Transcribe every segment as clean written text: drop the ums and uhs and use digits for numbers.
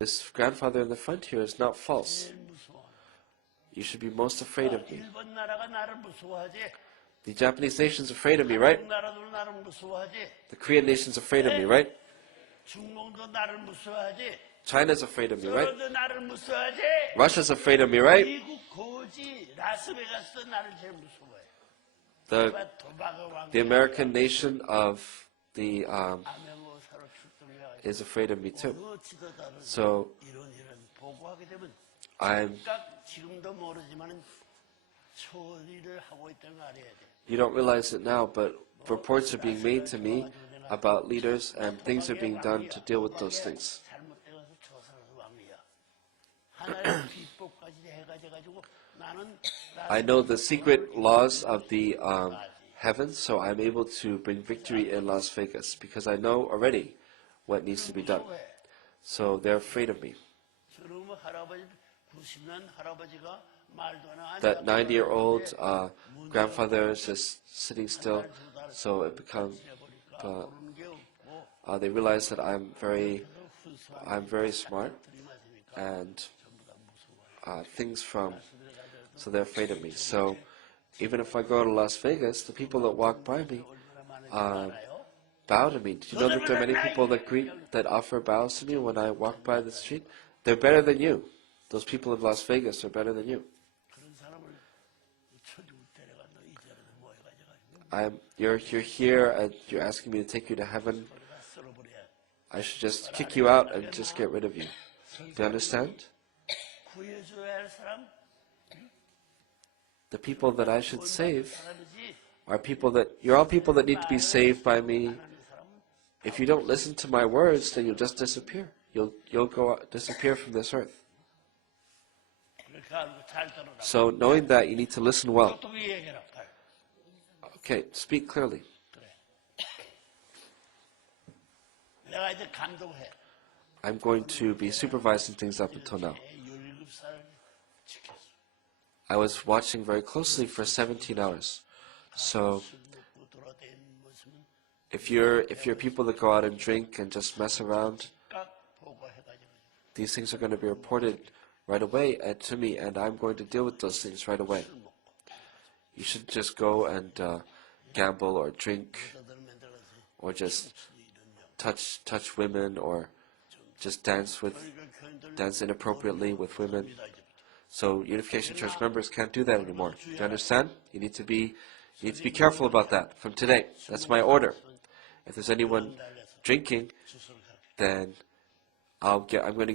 This grandfather in the front here is not false. You should be most afraid of me. The Japanese nation's afraid of me, right? The Korean nation's afraid of me, right? China's afraid of me, right? Russia's afraid of me, right? The American nation of the is afraid of me too. So you don't realize it now, but reports are being made to me about leaders, and things are being done to deal with those things. I know the secret laws of the heavens, so I'm able to bring victory in Las Vegas because I know already what needs to be done. So they're afraid of me. That 90-year-old grandfather is just sitting still, so it becomes. They realize that I'm very smart, and so they're afraid of me. So even if I go to Las Vegas, the people that walk by me bow to me. Do you know that there are many people that offer bows to me when I walk by the street? They're better than you. Those people in Las Vegas are better than you. You're here and you're asking me to take you to heaven. I should just kick you out and just get rid of you. Do you understand? The people that I should save are you're all people that need to be saved by me. If you don't listen to my words, then you'll just disappear. You'll disappear from this earth. So knowing that, you need to listen well. Okay, speak clearly. I'm going to be supervising things up until now. I was watching very closely for 17 hours. So if you're people that go out and drink and just mess around, these things are going to be reported right away to me, and I'm going to deal with those things right away. You should just go and gamble or drink or just touch women or just dance inappropriately with women. So Unification Church members can't do that anymore. Do you understand? You need to be careful about that from today. That's my order. If there's anyone drinking, then I'm going to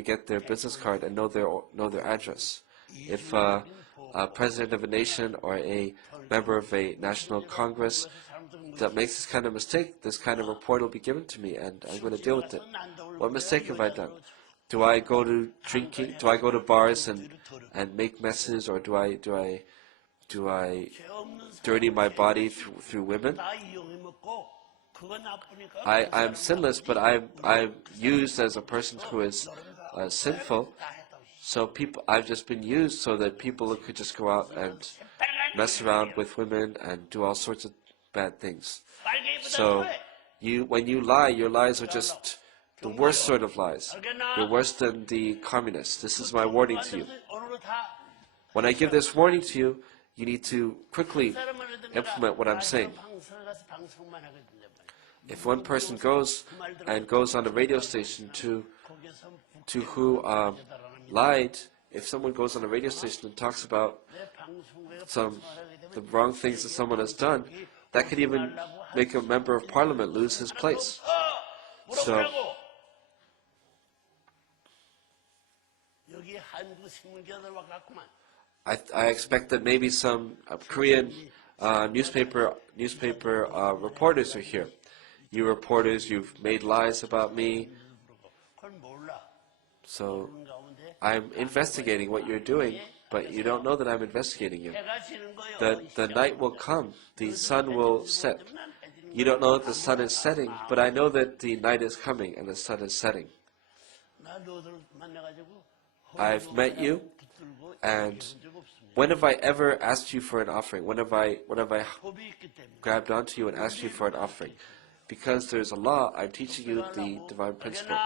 get their business card and know their address. If a president of a nation or a member of a national congress that makes this kind of mistake, this kind of report will be given to me, and I'm going to deal with it. What mistake have I done? Do I go to drinking? Do I go to bars and make messes, or do I dirty my body through women? I'm sinless, but I'm used as a person who is sinful. So I've just been used so that people could just go out and mess around with women and do all sorts of bad things. So when you lie, your lies are just the worst sort of lies. You're worse than the communists. This is my warning to you. When I give this warning to you, you need to quickly implement what I'm saying. If one person goes on a radio station to who lied, if someone goes on a radio station and talks about the wrong things that someone has done, that could even make a member of parliament lose his place. So I expect that maybe some Korean newspaper reporters are here. You reporters, you've made lies about me. So I'm investigating what you're doing, but you don't know that I'm investigating you. The night will come, the sun will set. You don't know that the sun is setting, but I know that the night is coming and the sun is setting. I've met you, and when have I ever asked you for an offering? When have I grabbed onto you and asked you for an offering? Because there's a law, I'm teaching you the divine principle.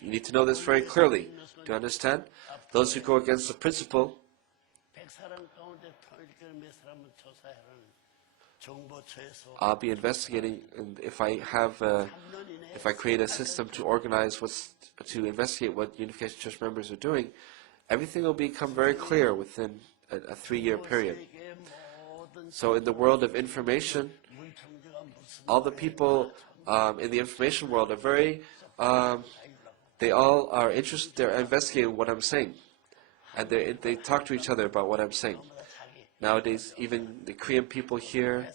You need to know this very clearly. Do you understand? Those who go against the principle, I'll be investigating, and if I create a system to organize to investigate what Unification Church members are doing, everything will become very clear within a 3-year period. So in the world of information, all the people in the information world are very, they all are interested, they're investigating what I'm saying. And they talk to each other about what I'm saying. Nowadays, even the Korean people here,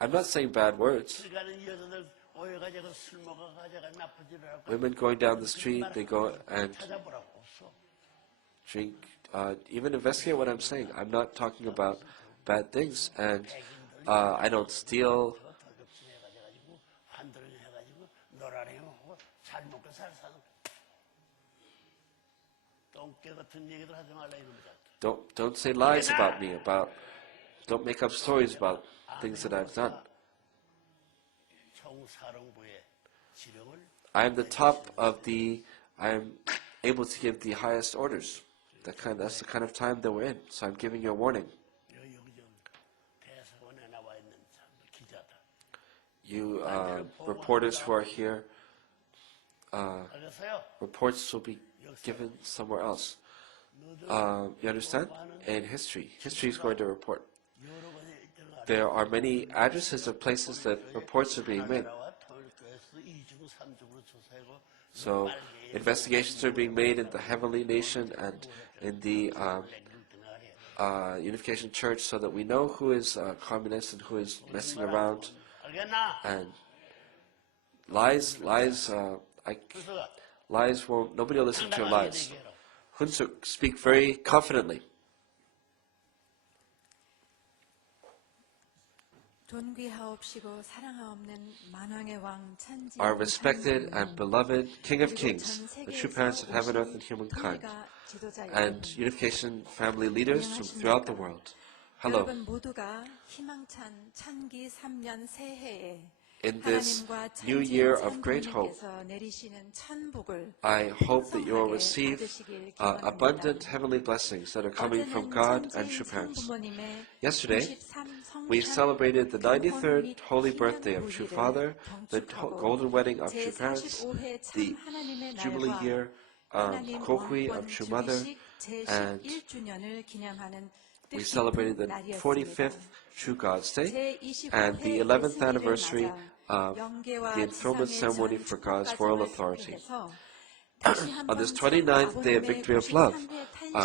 I'm not saying bad words. Women going down the street, they go and drink, even investigate what I'm saying. I'm not talking about bad things, and I don't steal. Don't say lies about me, don't make up stories about things that I've done. I am the top of I am able to give the highest orders. That's the kind of time that we're in. So I'm giving you a warning. You reporters who are here, reports will be given somewhere else. You understand? In history is going to report. There are many addresses of places that reports are being made. So investigations are being made in the Heavenly Nation and in the Unification Church, so that we know who is communist and who is messing around. And lies won't. Nobody will listen to your lies. Hunsuk, speak very confidently. Our respected and beloved King of Kings, the true parents of heaven, earth, and humankind, and Unification family leaders from throughout the world. Hello. In this new year of great hope, I hope that you will receive abundant heavenly blessings that are coming from God and true parents. Yesterday, we celebrated the 93rd Holy Birthday of True Father, the Golden Wedding of True Parents, the Jubilee Year Kohui of True Mother, and we celebrated the 45th True God's Day and the 11th anniversary of the enthronement ceremony for God's royal authority. On this 29th day of Victory of Love,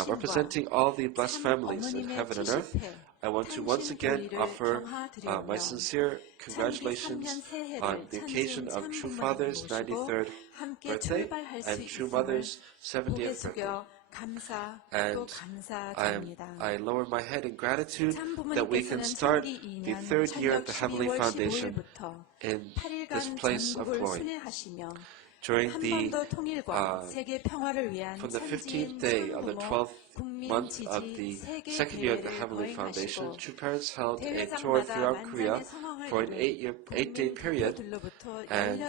representing all the blessed families in heaven and earth, I want to once again offer my sincere congratulations on the occasion of True Father's 93rd birthday and True Mother's 70th birthday. And I lower my head in gratitude that we can start the 3rd year of the Heavenly Foundation in this place of glory. During from the 15th day of the 12th month of the 2nd year of the Heavenly Foundation, True Parents held a tour throughout Korea for an 8-day period, and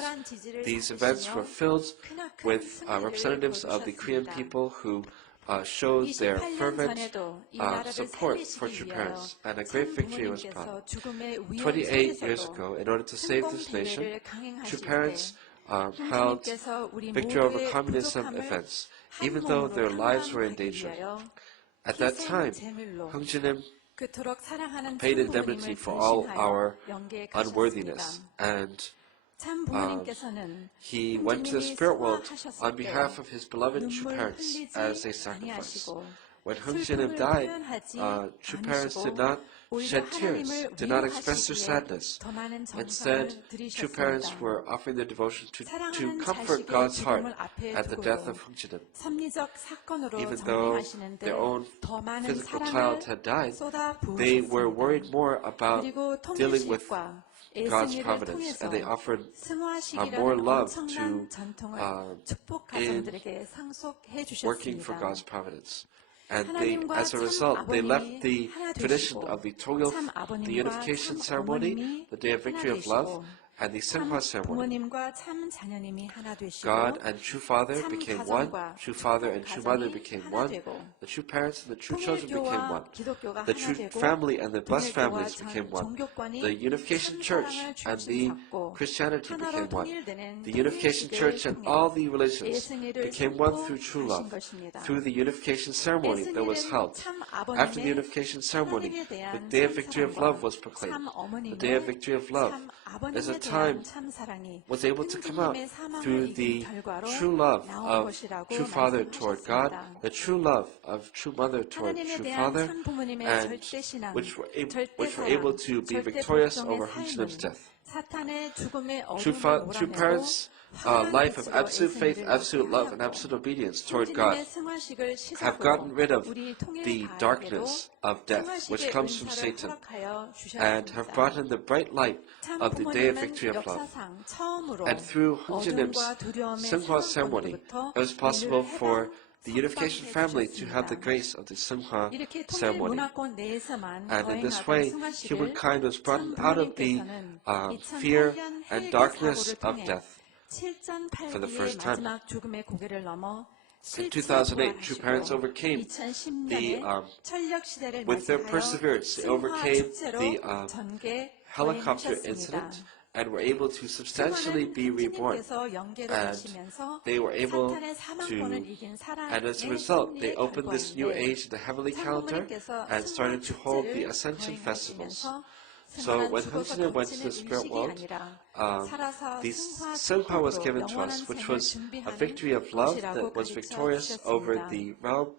these events were filled with representatives of the Korean people who showed their fervent support for True Parents, and a great victory was brought. 28 years ago, in order to save this nation, True Parents held victory over communism events, even though their lives were in danger. At that time, Hungjinim paid indemnity for all our unworthiness, and he went to the spirit world on behalf of his beloved True Parents as a sacrifice. When Hungjinim died, True Parents did not shed tears, did not express their sadness. Instead, True Parents were offering their devotion to comfort God's heart at the death of Hungjinim. Even though their own physical child had died, they were worried more about dealing with God's providence, and they offered more love to in working for God's providence. And as a result, they left the tradition of the Unification ceremony, the Day of Victory of Love, and the Seonghwa ceremony. 부모님과 참 자녀님이 하나 되시고 God and true father 참 became one, 가정과 true father 참 and true mother 가정이 became 하나 one, 되고 the true parents and the true children became one, 통일교와 기독교가 the 하나 true 되고 family and the blessed 통일교와 families became one, 종교권이 the unification 참 church 사랑을 and 중심 the 삼고 Christianity 하나로 became one, 통일되는 the unification 통일식을 church and all 통해 the religions 예승일을 became one through true 선포하신 love, 것입니다. through the unification ceremony that was 예승일은 held. 참 After the 아버님의 unification ceremony, 하나님에 the 대한 day of 참 victory of love 사랑과 was proclaimed. 참 The day of 어머님의 victory of love 참 is a 아버님에 time 대한 참 사랑이 was able to come out 흔들림의 사망을 through 이긴 the 결과로 true love 나온 of 것이라고 true father toward God, 말씀하셨습니다. the true love of true mother toward 하나님에 true 대한 father, 참 부모님의 and 절대 신앙, which were 절대 able 사랑, to be 절대 victorious 복종의 over Hunchun's 삶은 death. 사탄의 죽음의 True, 어둠을 true 몰아내고 parents' 환한 life of 빛으로 absolute faith, 예수님을 absolute love, and 얻게 absolute 하였고 obedience toward God 선지님의 승화식을 have 시작으로 gotten rid of 우리 the 통일가에게도 darkness of death which 승화식의 comes from 은사를 Satan 허락하여 and have brought 주셨습니다. in the bright light 참 of the day of 부모님은 victory of love. 역사상 처음으로 And through Hunjinim's 어둠과 두려움의 Seonghwa ceremony, 사망권으로부터 it was possible 우리를 for the unification 해방, family to have the 선방해 grace of the Seonghwa 이렇게 통일 ceremony. 문화권 내에서만 And in this 거행하던 way, 승화식을 humankind was brought 참 out of the 부모님께서는 fear 2008년 and 헬기 darkness 사고를 of 통해 death. For the 7.8기의 first time. 마지막 죽음의 고개를 넘어 In 실제 2008, true parents 부활하시고 overcame 2010년에 철력 시대를 with their 맞이하여 perseverance, they 승화 overcame 축제로 the 전개 helicopter 거행하셨습니다. incident and were able to substantially 승화는 be reborn. 하나님께서 영계로 And 가시면서 they were able 사탄의 사망권을 to, 이긴 and as a 사랑의 result, they 승리의 opened this new 결과인데 age, the heavenly calendar, 참부모님께서 and 승화 started to hold the 축제를 Ascension festivals. 거행하시면서 So 승화는 when 죽어서 Hunchinin went to the 덮치는 spirit 의식이 world, 아니라 살아서 the 승화 Seonghwa was 축복으로 given to 영원한 us, which 생을 was a 준비하는 victory of love 것이라고 that was 가르쳐 victorious over 주셨습니다. the realm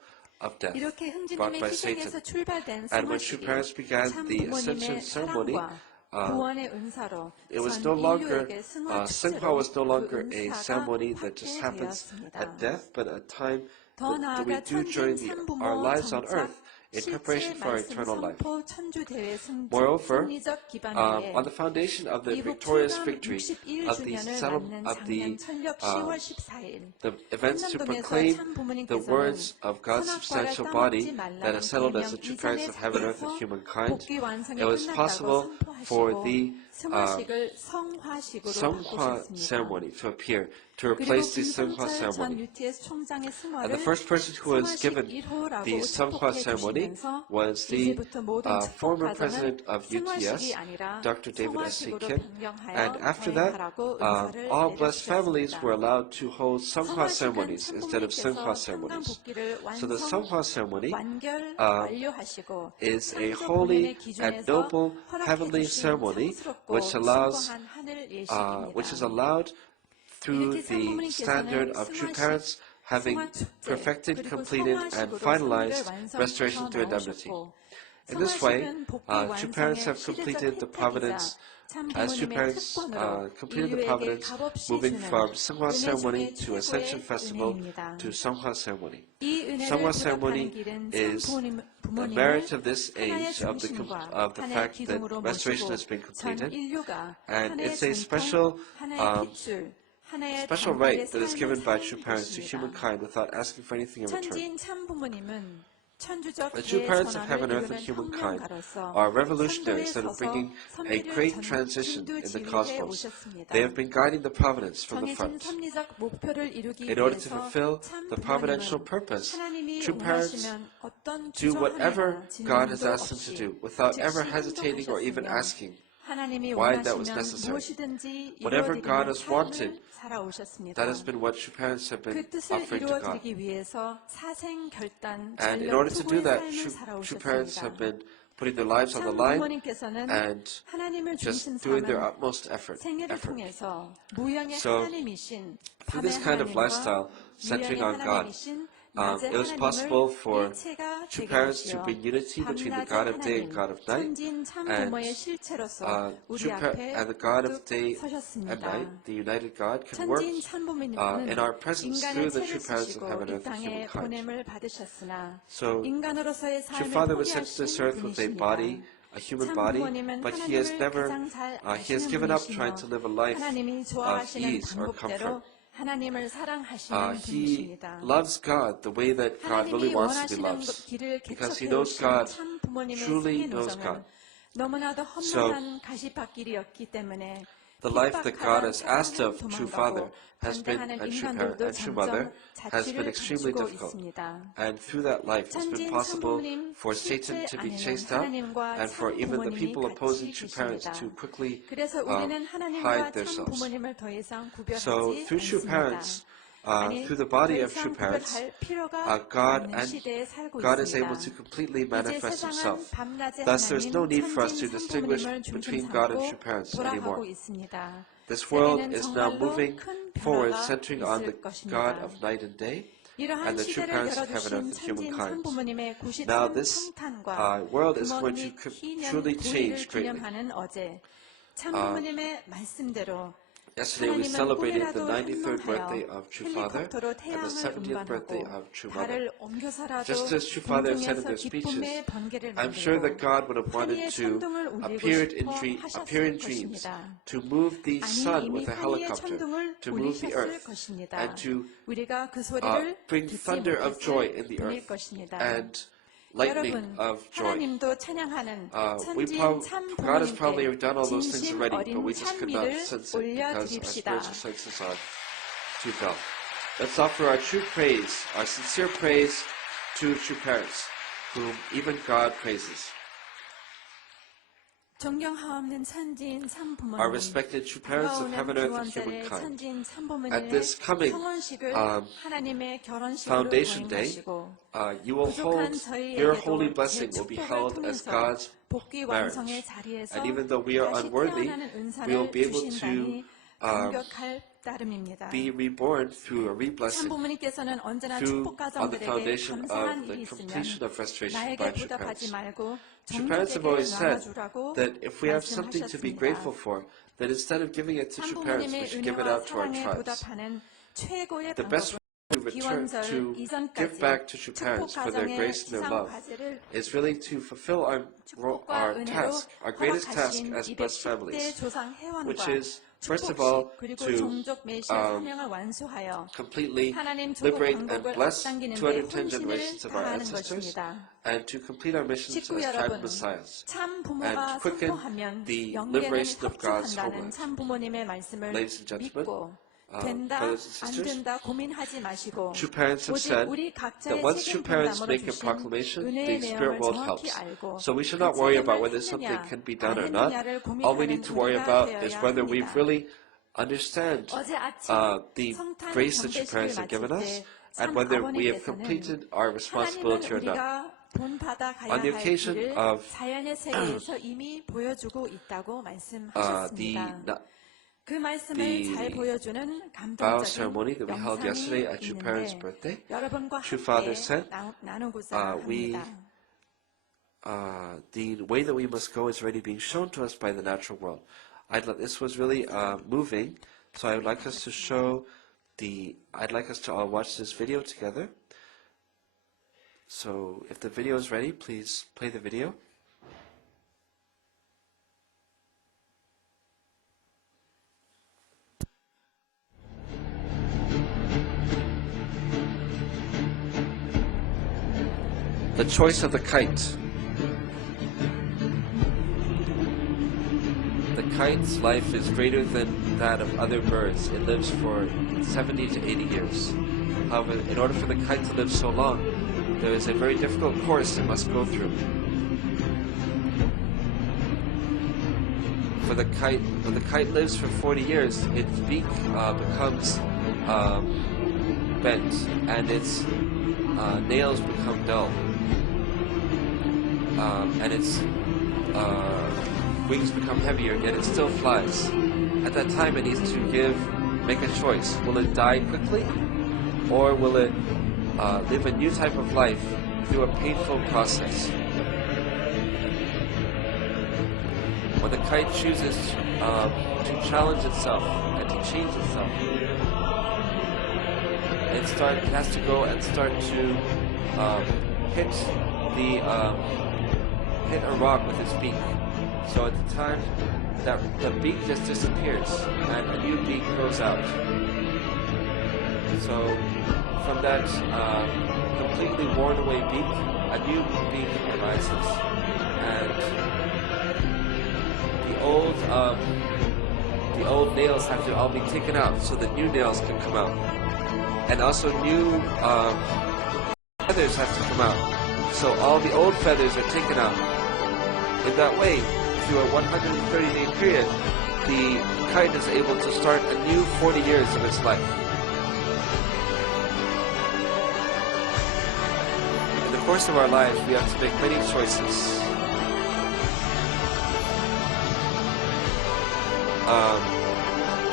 of death 이렇게 brought 흥진님의 by Satan. 희생에서 출발된 And when true 승화식이 parents began 참 the Ascension 부모님의 ceremony, 사랑과 구원의 은사로 it was 전 no longer, 인류에게 승화 Seonghwa 축제로 was no 그 longer a 은사가 ceremony that just happens 확대되었습니다. at death, but a time 더 that we 나아가 do during 천진 our 참부모 lives on 정착 earth in preparation 실제 for our 말씀 eternal life. 선포 천주 대회 Moreover, 승리적 기반 위에 on the foundation of the 이북 victorious 출감 victory of the 61주년을 맞는 작년 철력 10월 14일 the events to 한남동에서 proclaim 참 the 부모님께서는 words of God's 선악과를 substantial 따먹지 body 말라는 that is settled as 계명 the true parents of heaven, earth, and 이전에 humankind. 복귀 완성이 It was 끝났다고 possible for 선포하시고 the 승화식을 성화식으로 Seonghwa 바꾸셨습니다. ceremony to appear, to 그리고 replace the Seonghwa 김성철 전 ceremony. UTS 총장의 And the 승화를 first person who was 승화식 given 1호라고 the Seonghwa 축복해 ceremony 주시면서 was the 이제부터 모든 축복 former 과정은 president of 승화식이 UTS, 아니라 Dr. David S.C. 성화식으로 Kim. 변경하여 And after that, 거행하라고 은사를 all blessed families were 내려주셨습니다. allowed to hold Seonghwa 성화식은 ceremonies instead of Seonghwa 참부모님께서 ceremonies. 성간복귀를 So the Seonghwa ceremony 완결 완료하시고 is a 창조 holy 본연의 and 기준에서 noble 허락해 heavenly 주신 ceremony 성스럽고 which allows, 숭고한 하늘 which is 예식입니다. allowed through 이렇게 the standard 참부모님께서는 of true 승화식, parents having 승화축제, perfected, 그리고 completed, and 성화식으로 finalized 승리를 restoration through 완성시켜 indemnity. 나오셨고 In this way, 성화식은 복귀 true parents 완성의 have completed the 시대적 providence, 혜택이자 as true 참 parents 부모님의 특권으로 completed the 인류에게 providence, 값없이 moving 주는 from Seonghwa 은혜 ceremony 중에 to Ascension 최고의 Festival 은혜입니다. to Seonghwa ceremony. 이 은혜를 Seonghwa 보답하는 ceremony 길은 is 참 the 부모님을 merit of this 하나의 age of the 중심과 fact 하나의 that 기둥으로 restoration 모시고 has been 전 completed, 인류가 and 하나의 it's a 전통, special 하나의 핏줄, 하나의 special 단박의 right that is 삶을 given by 사는 true parents to 것입니다. humankind without asking for anything in return. 천지인 참 부모님은 천주적 The true parents of 대전환을 heaven, earth, and 이루는 humankind 혁명가로서 are 선도에 revolutionaries that are 서서 bringing a 선비를 great transition in the 진두지휘해 cosmos. 오셨습니다. They have been guiding the providence from the 정해진 front. 섭리적 목표를 이루기 In order to 위해서 fulfill 참 the providential 부모님은 purpose, 하나님이 true parents 원하시면 어떤 do whatever 주저함이나 God has 질문도 asked them to 없이 do without 즉시 ever hesitating or even 행동하셨으며 asking 하나님이 why that was 원하시면 necessary. 무엇이든지 Whatever God 이루어드리는 has wanted, 삶을 살아오셨습니다. that has been what true parents have 그 been 뜻을 offering to God. 이루어드리기 위해서 사생 결단 And in 전력 order to do 투구의 that, 삶을 true parents have 살아오셨습니다. been putting their lives on the 참 line 부모님께서는 and 하나님을 just 중심 doing their 삼은 utmost effort. 생애를 통해서 무형의 So, 하나님이신 through 밤의 this kind of 하나님과 lifestyle, centering 유형의 on God, 하나님이신 낮의 it was possible for 하나님을 일체가 true 되게 parents to 하시어 bring unity between the 밤낮의 God of day and 하나님, God of night, 천진 참 and 부모의 실체로서 우리 and the 앞에 God of 뚝 day and 서셨습니다. night, the united God, can work 천진 참 in 부모님은 our presence 인간의 through the 채를 true parents of 쓰시고 heaven, 이 earth, and 땅에 humankind. 보냄을 받으셨으나 So, 인간으로서의 true 삶을 Father was sent to this 포기하신 earth with a body, 분이십니다. a human 참 body, 부모님은 but he has 하나님을 never, 가장 잘 he has 아시는 given up 분이시며 trying to live a life 하나님이 of 좋아하시는 ease or 방법대로 comfort. 하나님을 사랑하시는 He 분이십니다. loves God the way that God really 하나님이 wants to be 원하시는 loved, 길을 because he 개척해 knows 오신 God, 참 부모님의 truly 생애 knows God. 노정은 너무나도 험난한 가시밭길이었기 때문에 The life that God has 핍박하던 asked of 사랑하는 true father 도망가고 has been, 반대하는 and true parent, 인간들도 and true mother, 점점 has been 자취를 extremely 감추고 difficult. 있습니다. And through that life, it's been 참진 possible 참부모님 for Satan 실제 to be 안에는 chased out, 하나님과 and for even the 참부모님이 people opposing 같이 true parents 계십니다. to quickly 그래서 우리는 hide 하나님과 themselves. 참부모님을 더 이상 So 구별하지 through true 않습니다. parents, 아니, through the 더 body of true 이상 parents, 구별할 필요가 God 없는 시대에 살고 God is able 있습니다. to completely 이제 manifest 세상은 Himself. 밤낮의 Thus, there's no 하나님, need for us to 천진 distinguish 참부모님을 중심 between God and 삼고 true parents 돌아가고 anymore. 있습니다. This world 세계는 is now 정말로 moving 큰 forward, 변화가 centering on the 있을 God 것입니다. of night and day, 이러한 and the true 시대를 parents of heaven 열어주신 and earth and 천진 humankind. 참부모님의 Now 93 this 성탄과 world is 금원 going to 및 희년 truly 고일을 change greatly. 기념하는 어제 참부모님의 말씀대로 Yesterday we 하나님은 celebrated the 꿈이라도 93rd birthday 현망하여 of true father 헬리콥터로 and the 태양을 70th birthday 운반하고 of true mother. 달을 옮겨서라도 Just as true father said in 공중에서 their speeches, 기쁨의 번개를 I'm sure that 만들고 God would have wanted 환희의 to 천둥을 울리고 appear in 싶어 dreams, 하셨을 것입니다. to move the 아니 sun 이미 with a 환희의 helicopter, 천둥을 to move the 울리셨을 earth, 것입니다. and to 우리가 그 소리를 bring 듣지 thunder of joy 못했을 in the 뿐일 earth 것입니다. and lightning 여러분, of joy. 하나님도 찬양하는 We 천진 참 God has probably 부모님께 done all those things 진심 already, but 어린 we just could not 찬미를 sense it because our 올려드립시다. spiritual senses are too dull. Let's offer our true praise, our sincere praise to true parents, whom even God praises. 존경하옵는 천진 참 부모님, Our respected true parents of heaven, earth, and 구원절의 humankind. 천진 참 At 부모님의 this coming 성원식을 하나님의 결혼식으로 Foundation Day, 거행하시고 you will hold, 부족한 your holy 저희에게도 blessing 제 will be 축복을 held as 통해서 God's 복귀 marriage. 완성의 자리에서 And even though we are 다시 unworthy, 태어나는 we will 은사를 be able to 주신다니 감격할 따름입니다. be reborn through a reblessing 참부모님께서는 언제나 through 축복 on the 가정들에게 foundation 감사한 of the 일이 있으면 completion of restoration 나에게 by true 보답하지 parents. 말고 True parents have 종족에게 always said 나눠주라고 that if we have something to be grateful 말씀하셨습니다. for, that instead of giving it to true parents, we 참부모님의 should give it 은혜와 out to our 사랑에 tribes. 보답하는 최고의 The best 방법은 way to return 기원절 to give 이전까지 back to true 축복 parents for their 가정의 grace and their 지상 love 과제를 is really to fulfill our 축복과 은혜로 task, our greatest task 허락하신 as blessed 210대 families, 조상 회원과 which is first of all 축복식 그리고 to 종족 메시아 사명을 완수하여 completely 하나님 축복 liberate and 방법을 bless 앞당기는 데 210 혼신을 generations of our 다하는 ancestors, 것입니다. and to complete our missions 식구 as tribal 여러분, messiahs, 참 부모가 and quicken 선포하면 the 영계는 liberation of God's 협조한다는 homeland. 참 부모님의 말씀을 Ladies and gentlemen, 믿고 된다 brothers and 안 sisters, 된다 고민하지 마시고 true parents have 오직 said 우리 that 각자의 once true 책임 parents 분담으로 make a 주신 proclamation, the 은혜의 spirit 내용을 world 정확히 helps. 알고 So we should 그 not worry 책임을 about whether something 했느냐 can be 안 done or not. 했느냐를 All we 고민하는 need to worry 우리가 about is 되어야 whether we've 합니다. really understand 어제 아침 the 성탄 grace that true 경배식을 parents have given 마칠 us 때 and 참 whether we have 아버님께서는 completed our 하나님은 responsibility or not. 우리가 본받아 가야 On the 할 occasion 길을 of 자연의 세계에서 이미 보여주고 있다고 the 말씀하셨습니다. 그 말씀을 잘 보여주는 vow 감동적인 ceremony that we held yesterday at true parents' 영상이 birthday, 있는데 여러분과 true 함께 father said, 나누고자 we 합니다. the way that we must go is already being shown to us by the natural world. This was really moving, so I would like us to I'd like us to all watch this video together. So if the video is ready, please play the video. The choice of the kite. The kite's life is greater than that of other birds. It lives for 70 to 80 years. However, in order for the kite to live so long, there is a very difficult course it must go through. When the kite lives for 40 years, its beak becomes bent and its nails become dull. And its wings become heavier, yet it still flies. At that time, it needs to make a choice. Will it die quickly, or will it live a new type of life through a painful process? When the kite chooses to challenge itself and to change itself, it has to go and start to hit a rock with its beak. So at the time, that the beak just disappears and a new beak grows out. So from that completely worn away beak, a new beak arises, and the the old nails have to all be taken out so that new nails can come out. And also new feathers have to come out. So all the old feathers are taken out. In that way, through a 130-day period, the kite is able to start a new 40 years of its life. In the course of our lives, we have to make many choices.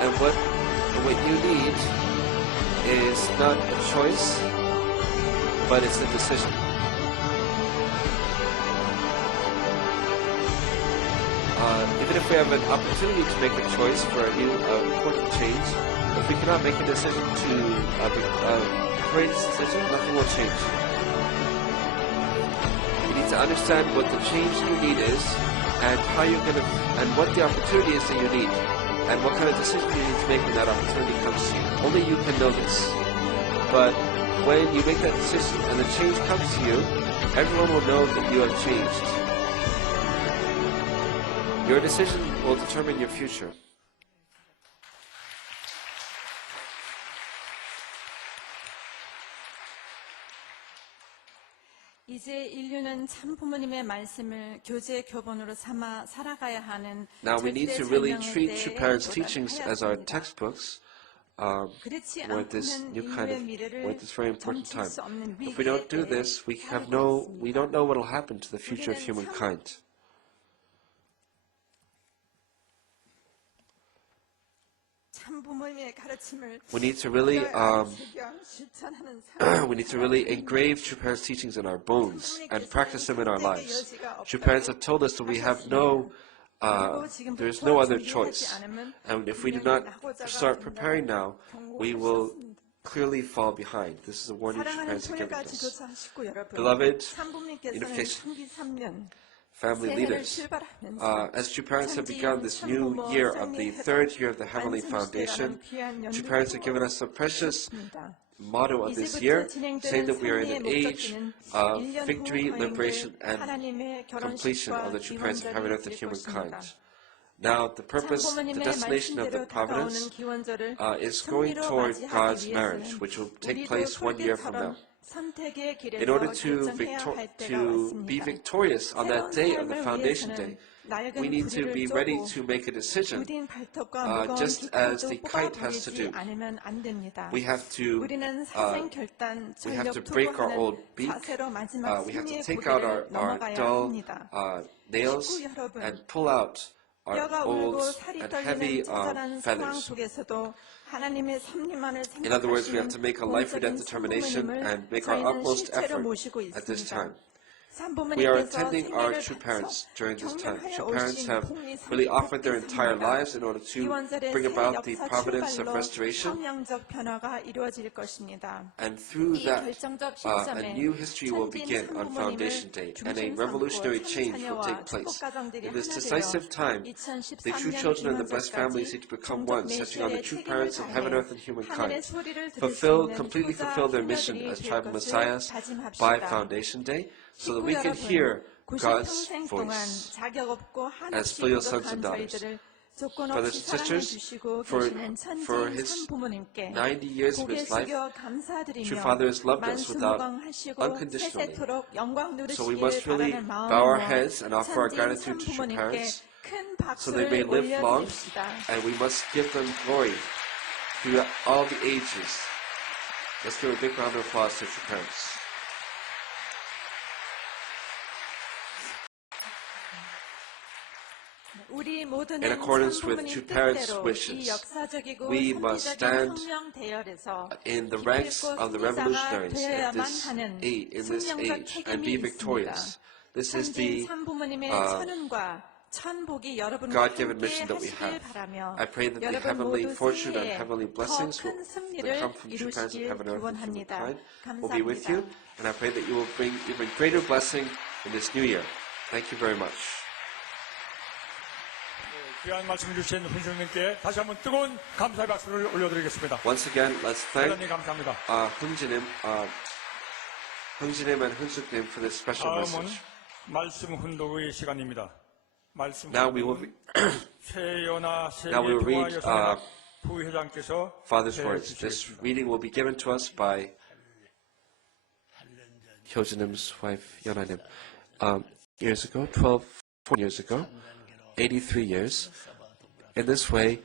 And what you need is not a choice, but it's a decision. Even if we have an opportunity to make a choice for a new important change, if we cannot make a decision to create a decision, nothing will change. You need to understand what the change you need is, and how you're going to, and what the opportunity is that you need, and what kind of decision you need to make when that opportunity comes to you. Only you can know this. But when you make that decision and the change comes to you, everyone will know that you have changed. Your decision will determine your future. 이제 인류는 참 부모님의 말씀을 교제 교본으로 삼아 살아가야 하는 Now we need to really treat true parents' teachings as our textbooks. We're at this very important time. If we don't do this, we don't know what will happen to the future of humankind. We need to really engrave true parents' teachings in our bones and practice them in our lives. True parents have told us that we have there is no other choice. And if we do not start preparing now, we will clearly fall behind. This is a warning true parents have given us. Beloved Unification family leaders, as true parents have begun this new year of the third year of the Heavenly Foundation, true parents have given us a precious motto of this year, saying that we are in an age of victory, liberation, and completion of the true parents of heaven, earth, and humankind. Now, the purpose, the destination of the providence is going toward God's marriage, which will take place 1 year from now. In order to be victorious on that day of the Foundation Day, we need to be ready to make a decision, just as the kite has to do. We have to break our old beak. We have to take out our dull nails and pull out our old and heavy feathers. In other words, we have to make a life or death determination and make our utmost effort at this time. We are attending our true parents during this time. True parents have really offered their entire lives in order to bring about the providence of restoration. And through that, a new history will begin on Foundation Day, and a revolutionary change will take place. In this decisive time, the true children of the blessed families need to become one, setting on the true parents of heaven, earth, and humankind. Completely fulfill their mission as tribal messiahs by Foundation Day, so that we can hear God's voice as filial sons and daughters. Brothers and sisters, for his 90 years of his life, True Father has loved us unconditionally. So we must really bow our heads and offer our gratitude to True Parents, so they may live long, and we must give them glory through all the ages. Let's give a big round of applause to True Parents. In accordance with True Parents' wishes, we must stand in the ranks of the revolutionaries in this age and be victorious. This is the God-given mission that we have. I pray that the heavenly fortune and heavenly blessings that come from True Parents of heaven, earth, and humankind will be with you, and I pray that you will bring even greater blessing in this new year. Thank you very much. 귀한 말씀 주신 훈수님께 다시 한번 뜨거운 감사의 박수를 올려드리겠습니다. Once again, let's thank 감사합니다. 훈지님 and 훈숙님 for this special message. 말씀 훈독의 시간입니다. 말씀 Now we will 세연아 Now we will 세계 read 여성연합 부회장께서 Father's words. This reading will be given to us by Hyojanim's wife, Yonanim. Years ago, 14 years ago, 83 years. In this way,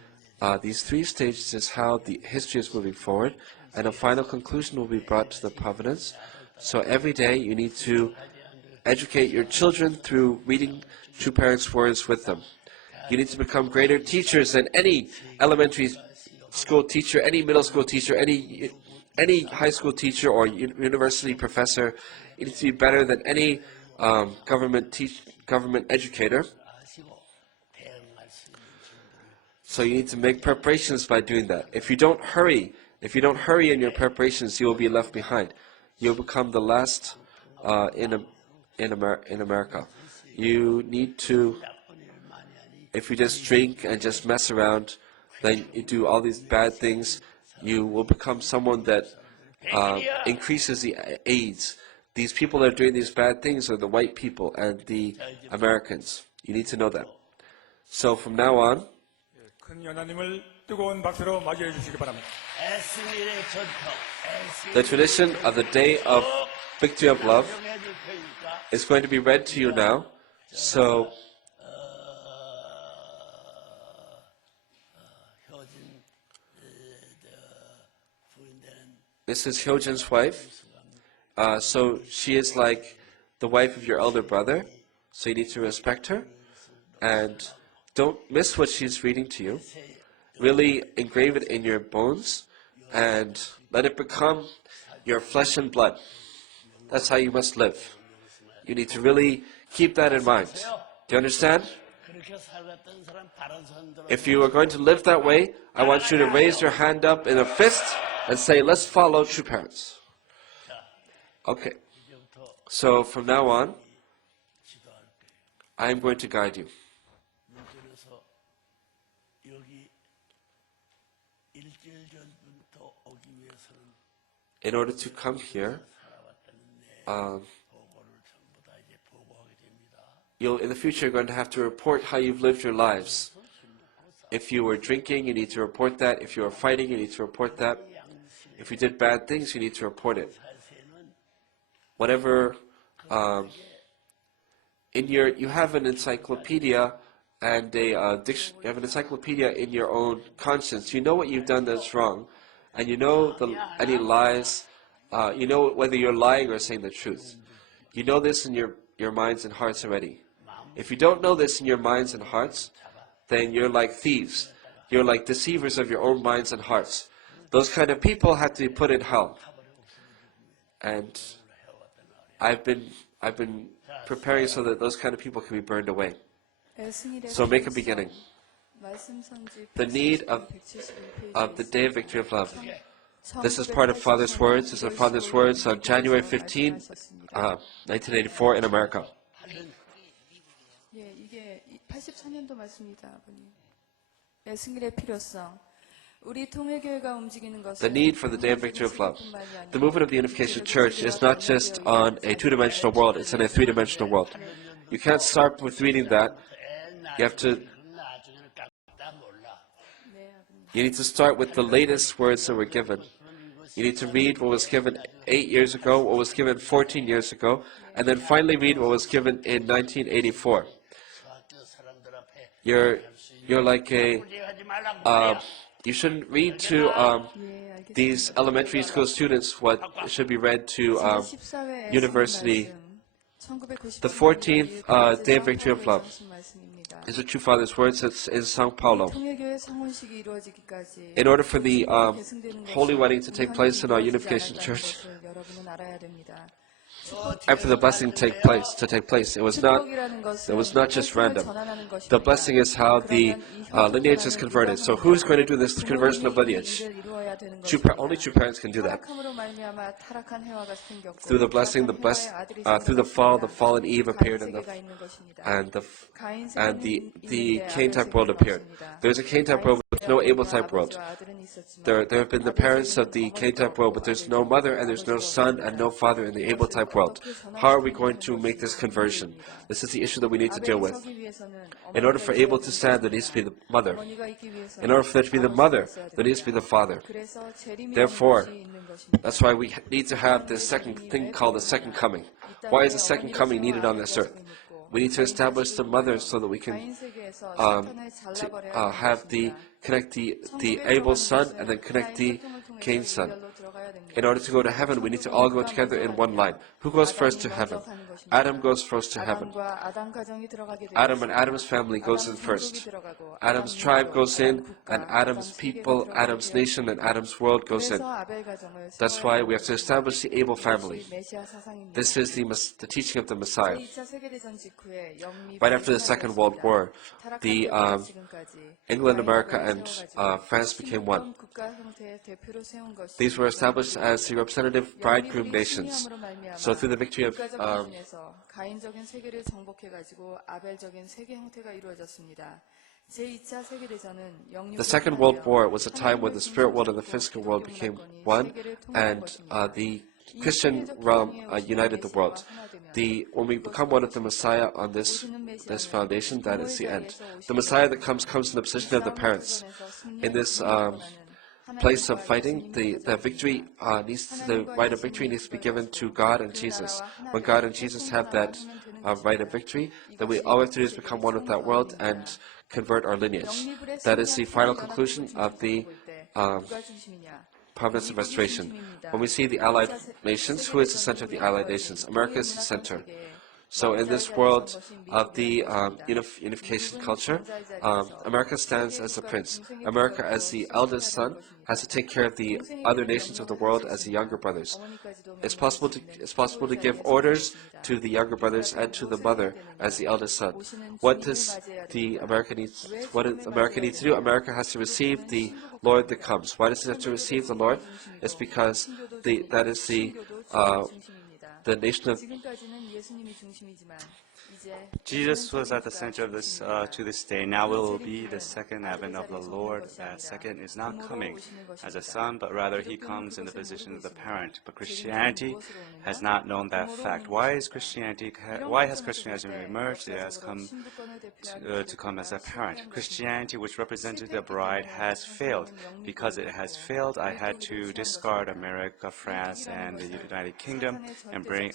these three stages is how the history is moving forward, and a final conclusion will be brought to the providence. So every day you need to educate your children through reading True Parents' words with them. You need to become greater teachers than any elementary school teacher, any middle school teacher, any high school teacher or university professor. You need to be better than any government educator. So you need to make preparations by doing that. If you don't hurry in your preparations, you will be left behind. You'll become the last in America. You need to, if you just drink and just mess around, then you do all these bad things, you will become someone that increases the AIDS. These people that are doing these bad things are the white people and the Americans. You need to know that. So from now on, 큰 연하님을 뜨거운 박수로 맞이해 주시기 바랍니다. the tradition of the Day of Victory of Love is going to be read to you now. So this is Hyojin's wife. So she is like the wife of your elder brother. So you need to respect her. And don't miss what she's reading to you. Really engrave it in your bones and let it become your flesh and blood. That's how you must live. You need to really keep that in mind. Do you understand? If you are going to live that way, I want you to raise your hand up in a fist and say, let's follow true parents. Okay. So from now on, I am going to guide you. In order to come here, in the future, you're going to have to report how you've lived your lives. If you were drinking, you need to report that. If you were fighting, you need to report that. If you did bad things, you need to report it. Whatever, you have an encyclopedia and you have an encyclopedia in your own conscience. You know what you've done that's wrong, and you know any lies. You know whether you're lying or saying the truth. You know this in your minds and hearts already. If you don't know this in your minds and hearts, then you're like thieves. You're like deceivers of your own minds and hearts. Those kind of people have to be put in hell. And I've been preparing so that those kind of people can be burned away. So make a beginning. The need of the Day of Victory of Love. This is part of Father's words. This is Father's words on January 15, 1984 in America. 예, 이게 84년도 말씀입니다, 아버님. 승일의 필요성. 우리 통일교회가 움직이는 것은 The need for the Day of Victory of Love. The movement of the Unification Church is not just on a two-dimensional world, it's in a three-dimensional world. You can't start with reading that. You need to start with the latest words that were given. You need to read what was given 8 years ago, what was given 14 years ago, and then finally read what was given in 1984. You're like you shouldn't read to these elementary school students what should be read to university. The 14th Day of Victory of Love is a True Father's words. It's in Sao Paulo. In order for the Holy Wedding to take place in our Unification Church, and for the blessing to take place, it was not just random. The blessing is how the lineage is converted. So who's going to do this conversion of lineage? 되는 only 것입니다. true parents can do that. 타락함으로 말미암아 타락한 해와가 생겼고 Through the blessing, 타락한 해와의 아들이 through the fall, the 생겨났습니다. fallen Eve appeared, 가인 세계가 있는 것입니다. 가인 and 세계는 the 있는데 Cain 아벨 type world 세계는 appeared. 없습니다. There's a Cain type 가인 world with no 세계와 Abel type world. 아버지와 아들은 있었지만 There have been the 아벨 parents of 세계는 the Cain 어머니도 type world, but 없고 there's 아들도 no 없고 mother and there's no 아버지도 son and no 없습니다. father in the Abel 이것을 type world. 어떻게 How are we 전환시키느냐는 going to make this conversion? 문제입니다. This is the issue that we need to deal 아벨이 with. 서기 위해서는 In order 어머니가 for 있어야 Abel to stand, there needs to be the mother. 어머니가 있기 위해서는 In order for there to be the mother, 아버지가 있어야 there needs to be the 됩니다. father. 그래서 재림이라는 Therefore, 것이 있는 것입니다. that's why we need to have this second thing called the second coming. Why is the second coming needed on this earth? We need to establish the mother so that we can have connect the Abel's son and then connect the Cain's son. In order to go to heaven, we need to all go together in one line. Who goes first to heaven? Adam goes first to heaven. Adam and Adam's family goes in first. Adam's tribe goes in, and Adam's people, Adam's nation, and Adam's world goes in. That's why we have to establish the Abel family. This is the teaching of the Messiah. Right after the Second World War, the England, America, and France became one. These were established as the representative bridegroom nations. So through the victory of 가인적인 세계를 정복해가지고 아벨적인 세계 형태가 이루어졌습니다. the Second World War was a time when the spirit world and the physical world became one, and the Christian realm united the world. When we become one with the Messiah on this foundation, that is the end. The Messiah that comes in the position of the parents. In this place of fighting, the right of victory needs to be given to God and Jesus. When God and Jesus have that right of victory, then all we have to do is become one with that world and convert our lineage. That is the final conclusion of the providence of restoration. When we see the Allied nations, who is the center of the Allied nations? America is the center. So in this world of the unification culture, America stands as the prince. America, as the eldest son, has to take care of the other nations of the world as the younger brothers. It's possible to give orders to the younger brothers and to the mother as the eldest son. What does America need to do? America has to receive the Lord that comes. Why does it have to receive the Lord? It's because that is the nation of Jesus was at the center of this to this day. Now will be the second advent of the Lord. That second is not coming as a son, but rather he comes in the position of the parent. But Christianity has not known that fact. Why has Christianity emerged? It has come to come as a parent. Christianity, which represented the bride, has failed. Because it has failed, I had to discard America, France, and the United Kingdom and bring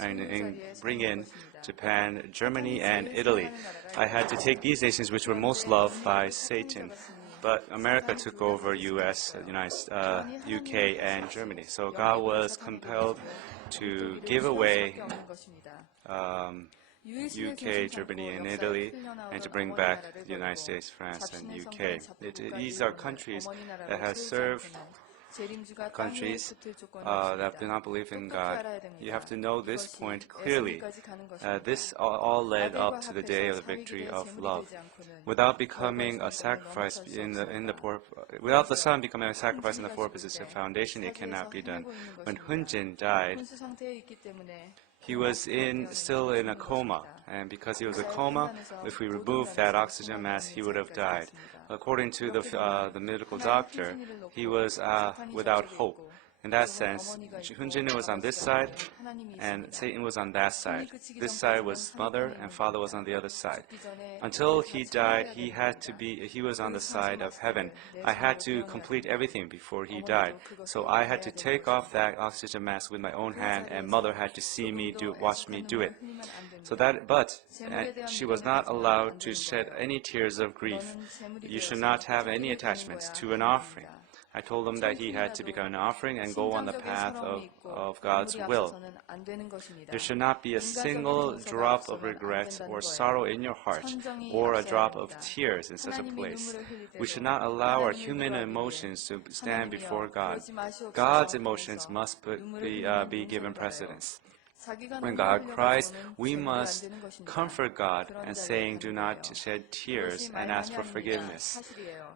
in Japan, Germany, and Italy. I had to take these nations which were most loved by Satan. But America took over US, UK, and Germany. So God was compelled to give away UK, Germany, and Italy, and to bring back the United States, France, and UK. These are countries that have served countries that do not believe in God. You have to know this point clearly. This all led up to the day of the victory of love. Without becoming a sacrifice without the son becoming a sacrifice in the four-pieces foundation, it cannot be done. When Hunjin died, he was still in a coma, and because he was in a coma, if we removed that oxygen mask, he would have died. According to the medical doctor, he was without hope. In that sense, Hunjin was on this side, and Satan was on that side. This side was mother, and father was on the other side. Until he died, he was on the side of heaven. I had to complete everything before he died. So I had to take off that oxygen mask with my own hand, and mother had to watch me do it. But she was not allowed to shed any tears of grief. You should not have any attachments to an offering. I told him that he had to become an offering and go on the path of God's will. There should not be a single drop of regret or sorrow in your heart, or a drop of tears in such a place. We should not allow our human emotions to stand before God. God's emotions must be given precedence. When God cries, we must comfort God and saying, do not shed tears and ask for forgiveness.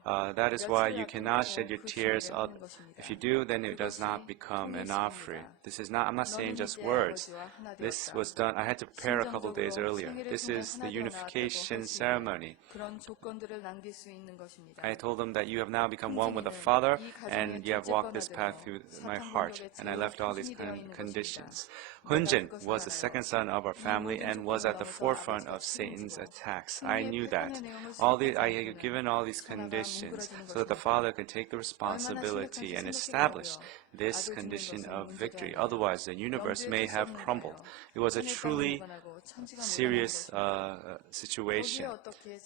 That is why you cannot shed your tears. If you do, then it does not become an offering. I'm not saying just words. This was done, I had to prepare a couple days earlier. This is the unification ceremony. I told them that you have now become one with the Father, and you have walked this path through my heart. And I left all these conditions. Hunjin was the second son of our family and was at the forefront of Satan's attacks. I knew that. I had given all these conditions so that the Father could take the responsibility and establish this condition of victory. Otherwise, the universe may have crumbled. It was a truly serious situation.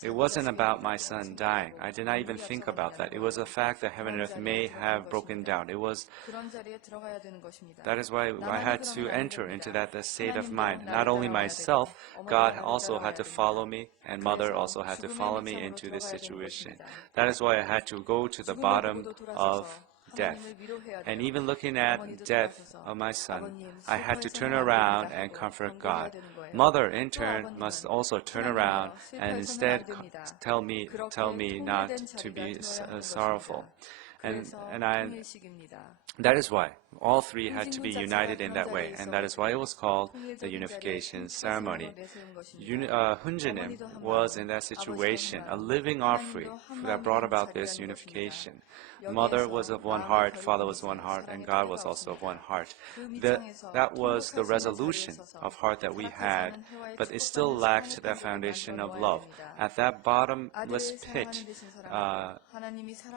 It wasn't about my son dying. I did not even think about that. It was a fact that heaven and earth may have broken down. That is why I had to enter into that state of mind. Not only myself, God also had to follow me, and Mother also had to follow me into this situation. That is why I had to go to the bottom of death. And even looking at death of my son, I had to turn around and comfort God. Mother, in turn, must also turn around and instead tell me not to be sorrowful. That is why all three had to be united in that way, and that is why it was called the unification ceremony. Hunjinim was in that situation, a living offering that brought about this unification. Mother was of one heart, Father was one heart, and God was also of one heart. That was the resolution of heart that we had, but it still lacked that foundation of love. At that bottomless pit,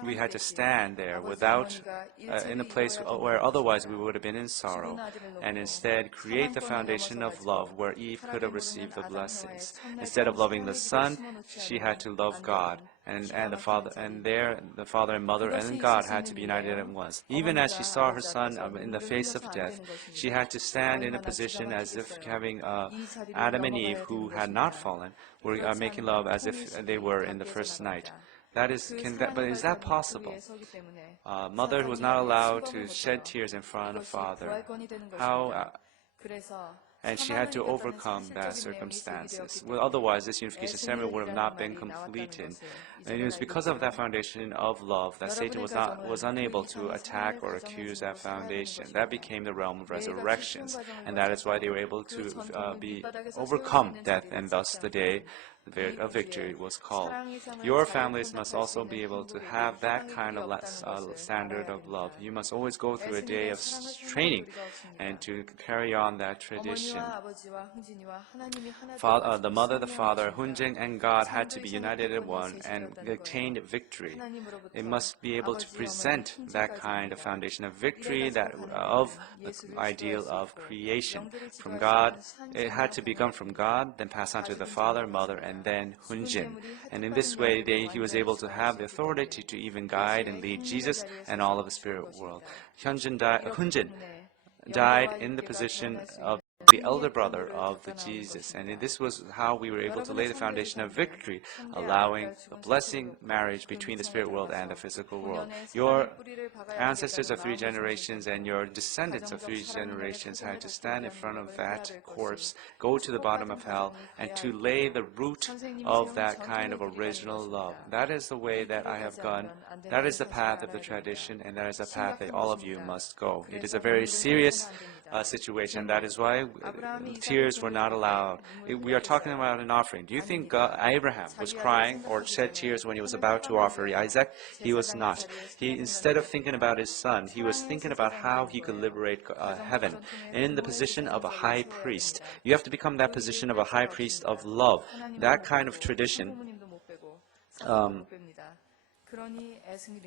we had to stand there without, in a place where otherwise we would have been in sorrow, and instead create the foundation of love where Eve could have received the blessings. Instead of loving the Son, she had to love God. And the Father and Mother and God had to be united at once. Even as she saw her son in the face of death, she had to stand in a position as if having Adam and Eve, who had not fallen, were making love as if they were in the first night. But is that possible? Mother was not allowed to shed tears in front of Father. And she had to overcome that circumstances. Well, otherwise, this unification ceremony would have not been completed. And it was because of that foundation of love that Satan was unable to attack or accuse that foundation. That became the realm of resurrections, and that is why they were able to overcome death, and thus the day of victory was called. Your families must also be able to have that kind of standard of love. You must always go through a day of training and to carry on that tradition. The Mother, the Father, Hunjin, and God had to be united in one and attained victory. It must be able to present that kind of foundation of victory, of the ideal of creation. From God, it had to become from God, then pass on to the Father, Mother, and then Hunjin. And in this way, he was able to have the authority to even guide and lead Jesus and all of the spirit world. Hunjin died in the position of the elder brother of the Jesus. And this was how we were able to lay the foundation of victory, allowing the blessing marriage between the spirit world and the physical world. Your ancestors of 3 generations and your descendants of 3 generations had to stand in front of that corpse, go to the bottom of hell, and to lay the root of that kind of original love. That is the way that I have gone. That is the path of the tradition, and that is the path that all of you must go. It is a very serious situation. That is why tears were not allowed. We are talking about an offering. Do you think Abraham was crying or shed tears when he was about to offer Isaac? He was not. Instead of thinking about his son, he was thinking about how he could liberate heaven in the position of a high priest. You have to become that position of a high priest of love. That kind of tradition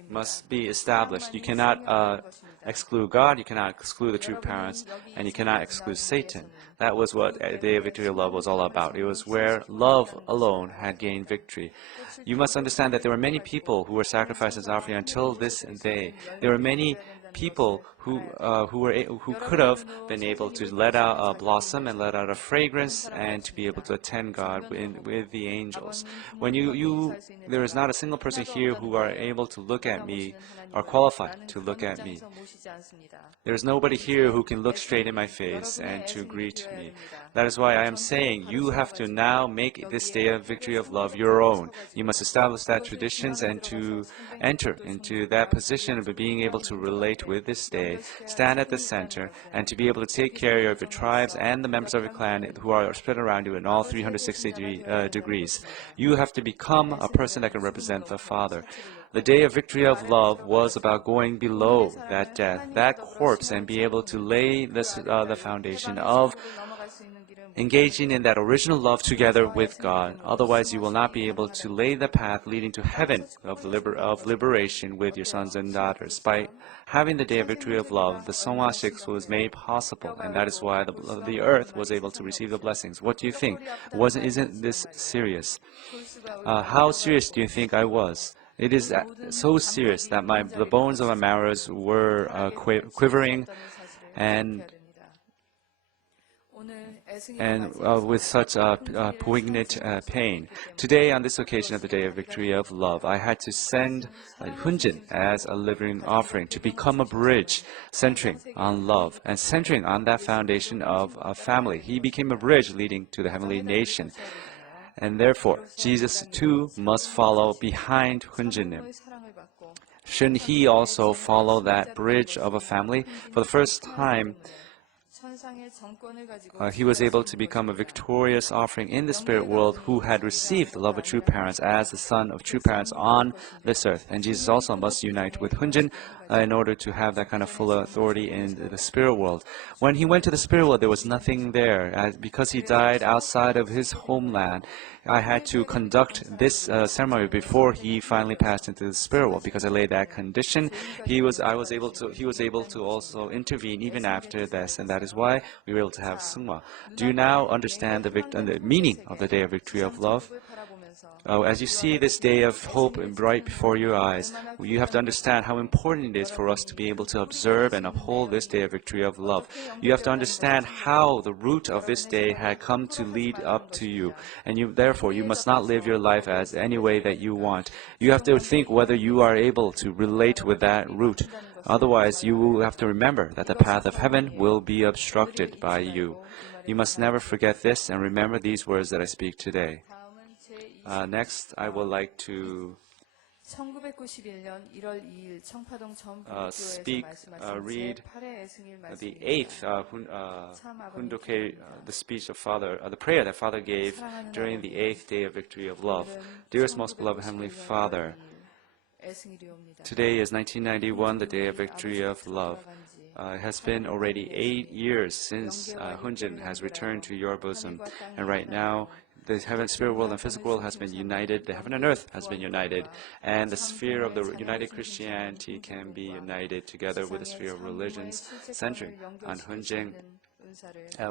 must be established. You cannot exclude God, you cannot exclude the true parents, and you cannot exclude Satan. That was what the Day of Victory of Love was all about. It was where love alone had gained victory. You must understand that there were many people who were sacrificed as offering until this day. There were many people who could have been able to let out a blossom and let out a fragrance and to be able to attend God with the angels. When there is not a single person here who are able to look at me, are qualified to look at me. There is nobody here who can look straight in my face and to greet me. That is why I am saying you have to now make this day of victory of love your own. You must establish that traditions and to enter into that position of being able to relate with this day, stand at the center, and to be able to take care of your tribes and the members of your clan who are spread around you in all 360 degrees. You have to become a person that can represent the Father. The day of victory of love was about going below that death, that corpse, and be able to lay the foundation of engaging in that original love together with God. Otherwise, you will not be able to lay the path leading to heaven of liberation with your sons and daughters. By having the day of victory of love, the Songwa 6 was made possible, and that is why the earth was able to receive the blessings. What do you think? Isn't this serious? How serious do you think I was? It is so serious that the bones of my marrows were quivering and with such poignant pain. Today, on this occasion of the Day of Victory of Love, I had to send Hunjin as a living offering to become a bridge centering on love and centering on that foundation of a family. He became a bridge leading to the heavenly nation. And therefore, Jesus too must follow behind Hunjinim. Shouldn't he also follow that bridge of a family? For the first time, he was able to become a victorious offering in the spirit world who had received the love of true parents as the son of true parents on this earth. And Jesus also must unite with Hunjin in order to have that kind of full authority in the spirit world. When he went to the spirit world, there was nothing there. Because he died outside of his homeland, I had to conduct this ceremony before he finally passed into the spirit world. Because I laid that condition, he was able to also intervene even after this, and that is why we were able to have Sungma. Do you now understand the meaning of the Day of Victory of Love? As you see this day of hope bright before your eyes, you have to understand how important it is for us to be able to observe and uphold this day of victory of love. You have to understand how the root of this day had come to lead up to you. And therefore, you must not live your life as any way that you want. You have to think whether you are able to relate with that root. Otherwise, you will have to remember that the path of heaven will be obstructed by you. You must never forget this and remember these words that I speak today. Next, I would like to read the eighth the speech of Father, the prayer that Father gave during the eighth day of victory of love. Dearest, most beloved Heavenly Father, today is 1991, the day of victory of love. It has been already 8 years since Hunjin has returned to your bosom, and right now, the heaven, spirit world, and physical world has been united. The heaven and earth has been united. And the sphere of the united Christianity can be united together with the sphere of religions centering on Hunjin.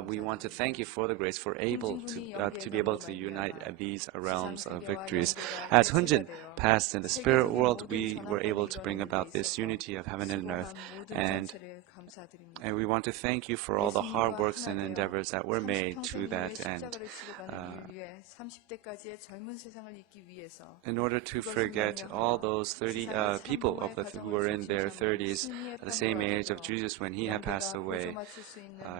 We want to thank you for the grace for to be able to unite these realms of victories. As Hunjin passed in the spirit world, we were able to bring about this unity of heaven and earth. And we want to thank you for all the hard works and endeavors that were made to that end. In order to forget all those 30 people who were in their 30s, at the same age of Jesus when he had passed away,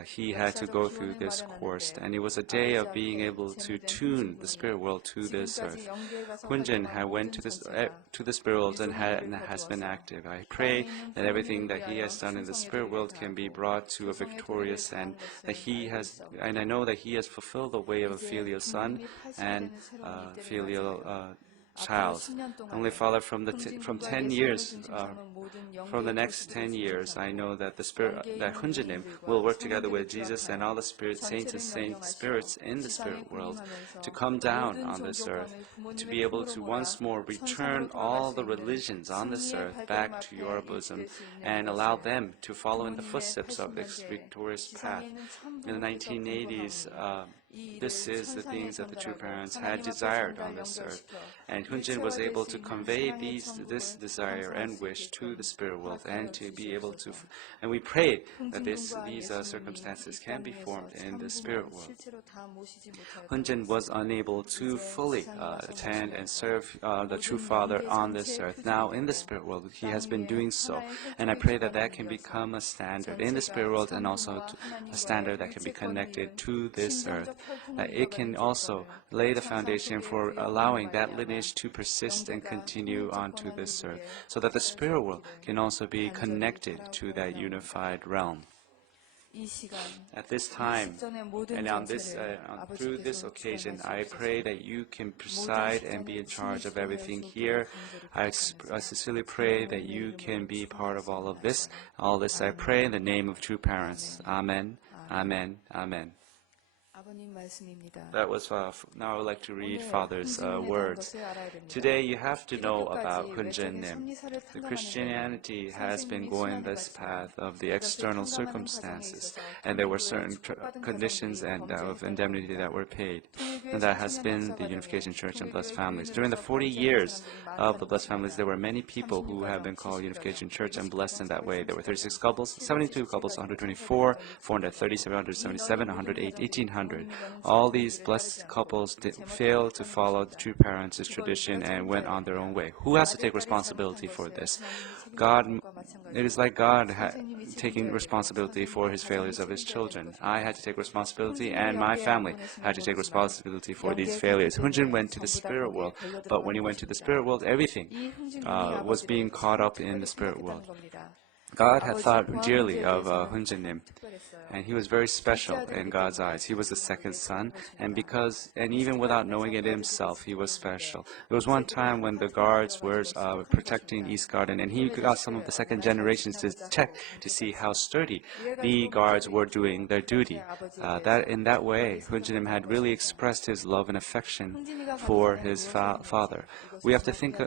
he had to go through this course. And it was a day of being able to tune the spirit world to this earth. Hunjin had went to the spirit world and has been active. I pray that everything that he has done in the spirit world can be brought to a victorious end. And I know that he has fulfilled the way of a filial son and filial child. Only Father, from 10 years, from the next 10 years, I know that that Hunjinim will work together with Jesus and all the saints and spirits in the spirit world to come down on this earth, to be able to once more return all the religions on this earth back to your bosom and allow them to follow in the footsteps of this victorious path. In the 1980s, This is the things that the true parents had desired on this earth. And Hunjin was able to convey this desire and wish to the spirit world and to be able to, and we pray that these circumstances can be formed in the spirit world. Hunjin was unable to fully attend and serve the true Father on this earth. Now in the spirit world, he has been doing so. And I pray that that can become a standard in the spirit world and also a standard that can be connected to this earth. It can also lay the foundation for allowing that lineage to persist and continue onto this earth, so that the spirit world can also be connected to that unified realm. At this time, and through this occasion, I pray that you can preside and be in charge of everything here. I sincerely pray that you can be part of all of this. All this I pray in the name of true parents. Amen, amen, amen. That was now I would like to read Father's words. Today you have to know about Hunjin Nim. The Christianity has been going this path of the external circumstances, and there were certain conditions and of indemnity that were paid. And that has been the Unification Church and Blessed Families. During the 40 years of the Blessed Families, there were many people who have been called Unification Church and blessed in that way. There were 36 couples, 72 couples, 124, 430, 777, 108, 1800. All these blessed couples failed to follow the true parents' tradition and went on their own way. Who has to take responsibility for this? God. It is like God taking responsibility for his failures of his children. I had to take responsibility, and my family had to take responsibility for these failures. Hunjin went to the spirit world, but when he went to the spirit world, everything was being caught up in the spirit world. God had thought dearly of Hunjin Nim, and he was very special in God's eyes. He was the second son, and even without knowing it himself, he was special. There was one time when the guards were protecting East Garden, and he got some of the second generations to check to see how sturdy the guards were doing their duty. In that way, Hunjin Nim had really expressed his love and affection for his father. We have to think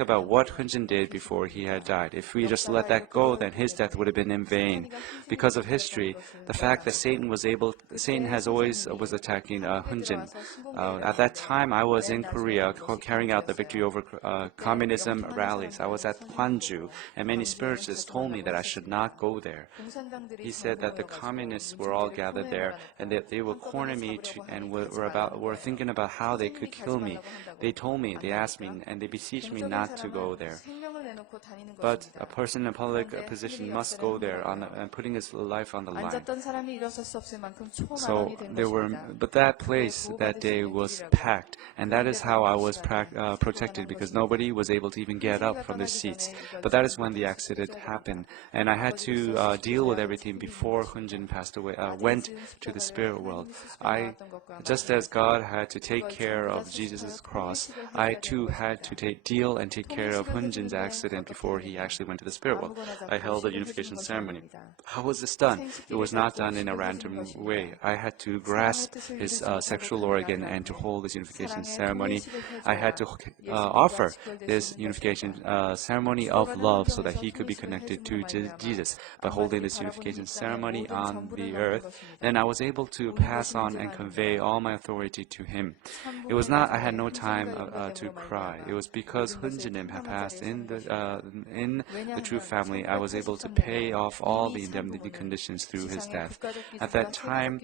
about what Hunjin did before he had died. If we just let that go, then his death would have been in vain. Because of history, the fact that Satan has always was attacking Hunjin. At that time, I was in Korea carrying out the victory over communism rallies. I was at Hwanje, and many spiritists told me that I should not go there. He said that the communists were all gathered there, and that they would corner me and were thinking about how they could kill me. They asked me, and they beseeched me not to go there. But a person in a public position must go there and putting his life on the line. But that place that day was packed, and that is how I was protected, because nobody was able to even get up from their seats. But that is when the accident happened, and I had to deal with everything before Hunjin passed away, went to the spirit world. Just as God had to take care of Jesus' cross, I too had to take care of Hunjin's accident before he actually went to the spirit world. I held a unification ceremony. How was this done? It was not done in a random way. I had to grasp his sexual organ and to hold this unification ceremony. I had to offer this unification ceremony of love so that he could be connected to Jesus. By holding this unification ceremony on the earth, then I was able to pass on and convey all my authority to him. It was not I had no time to cry. It was because Hunjin Nim had passed in the true family. I was able to pay off all the indemnity conditions through his death. At that time,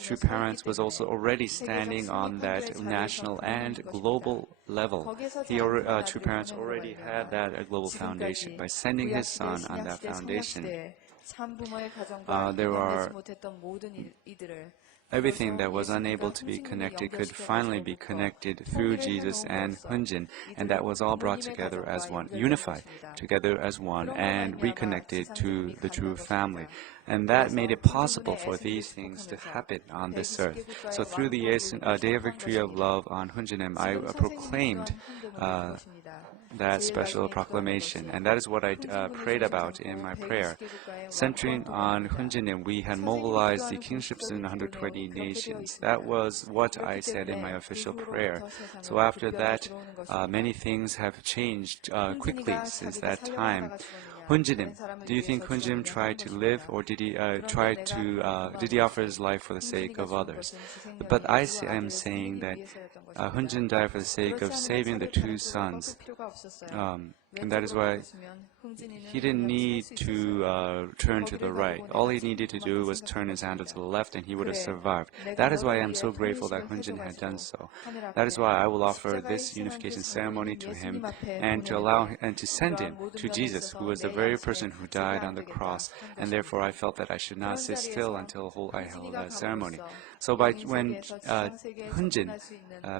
True Parents was also already standing on that national and global level. True Parents already had that global foundation. By sending his son on that foundation, everything that was unable to be connected could finally be connected through Jesus and Hunjin, and that was all brought together as one, unified together as one, and reconnected to the true family. And that made it possible for these things to happen on this earth. So through the Day of Victory of Love on Hunjin Nim, I proclaimed that special proclamation, and that is what I prayed about in my prayer. Centering on Hunjin Nim, we had mobilized the kingships in 120 nations. That was what I said in my official prayer. So after that, many things have changed quickly since that time. Hunjinim, do you think Hunjinim tried to live, or did he did he offer his life for the sake of others? But I am saying that Hunjin died for the sake of saving the two sons, and that is why he didn't need to turn to the right. All he needed to do was turn his hand to the left, and he would have survived. That is why I am so grateful that Hunjin had done so. That is why I will offer this unification ceremony to him, and to send him to Jesus, who was the very person who died on the cross. And therefore, I felt that I should not sit still until I held that ceremony. So when Hunjin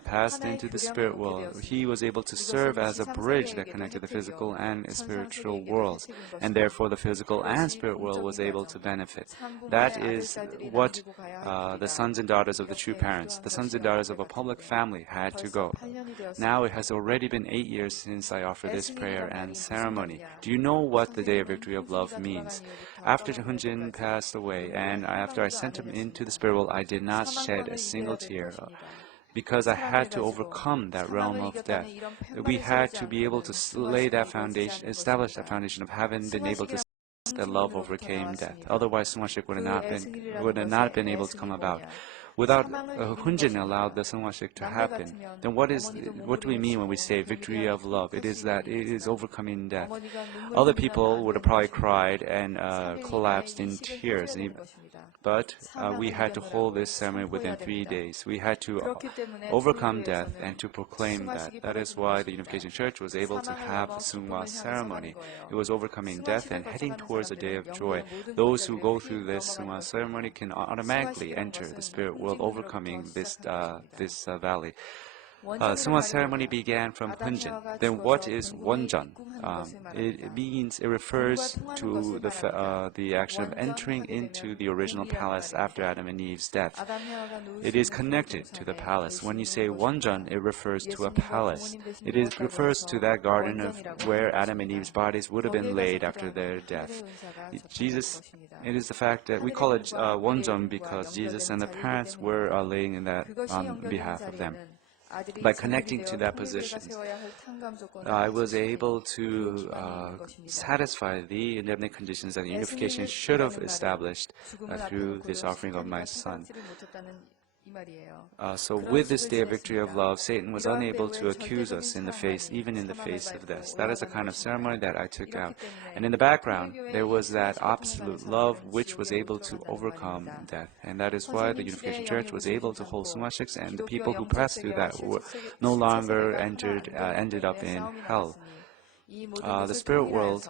passed into the spirit world, he was able to serve as a bridge that connected the physical and spiritual worlds, and therefore the physical and spirit world was able to benefit. That is what the sons and daughters of the true parents, the sons and daughters of a public family, had to go. Now it has already been 8 years since I offered this prayer and ceremony. Do you know what the Day of Victory of Love means? After Hunjin passed away and after I sent him into the spirit world, I did not shed a single tear, because I had to overcome that realm of death. We had to be able to lay that foundation, establish that foundation of having been able to see that love overcame death. Otherwise, Sungwashik would have not been able to come about. Without Hunjin allowed the Sungwashik to happen, then what do we mean when we say victory of love? It is that it is overcoming death. Other people would have probably cried and collapsed in tears, but we had to hold this ceremony within 3 days. We had to overcome death and to proclaim that. That is why the Unification Church was able to have the Sungwa ceremony. It was overcoming death and heading towards a day of joy. Those who go through this Sungwa ceremony can automatically enter the spirit world, overcoming this valley. Sungwa ceremony began from Hunjin. Then what is Wonjeon? It refers to the action of entering into the original palace after Adam and Eve's death. It is connected to the palace. When you say Wonjeon, it refers to a palace. It refers to that garden where Adam and Eve's bodies would have been laid after their death. It is the fact that we call it Wonjeon because Jesus and the parents were laying in that on behalf of them. By connecting to that position, I was able to satisfy the indefinite conditions that the unification should have established through this offering of my son. So with this Day of Victory of Love, Satan was unable to accuse us even in the face of death. That is a kind of ceremony that I took out. And in the background, there was that absolute love which was able to overcome death. And that is why the Unification Church was able to hold Sungwashiks, and the people who passed through that were no longer ended up in hell. The spirit world,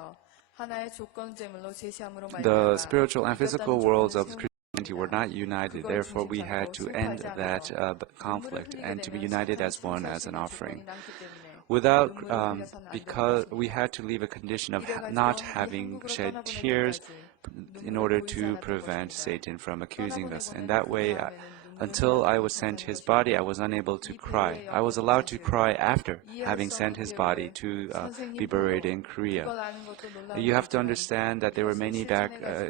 the spiritual and physical worlds of were not united. Therefore, we had to end that conflict and to be united as one as an offering. Because we had to leave a condition of not having shed tears in order to prevent Satan from accusing us. And that way, until I was sent his body, I was unable to cry. I was allowed to cry after having sent his body to be buried in Korea. You have to understand that there were many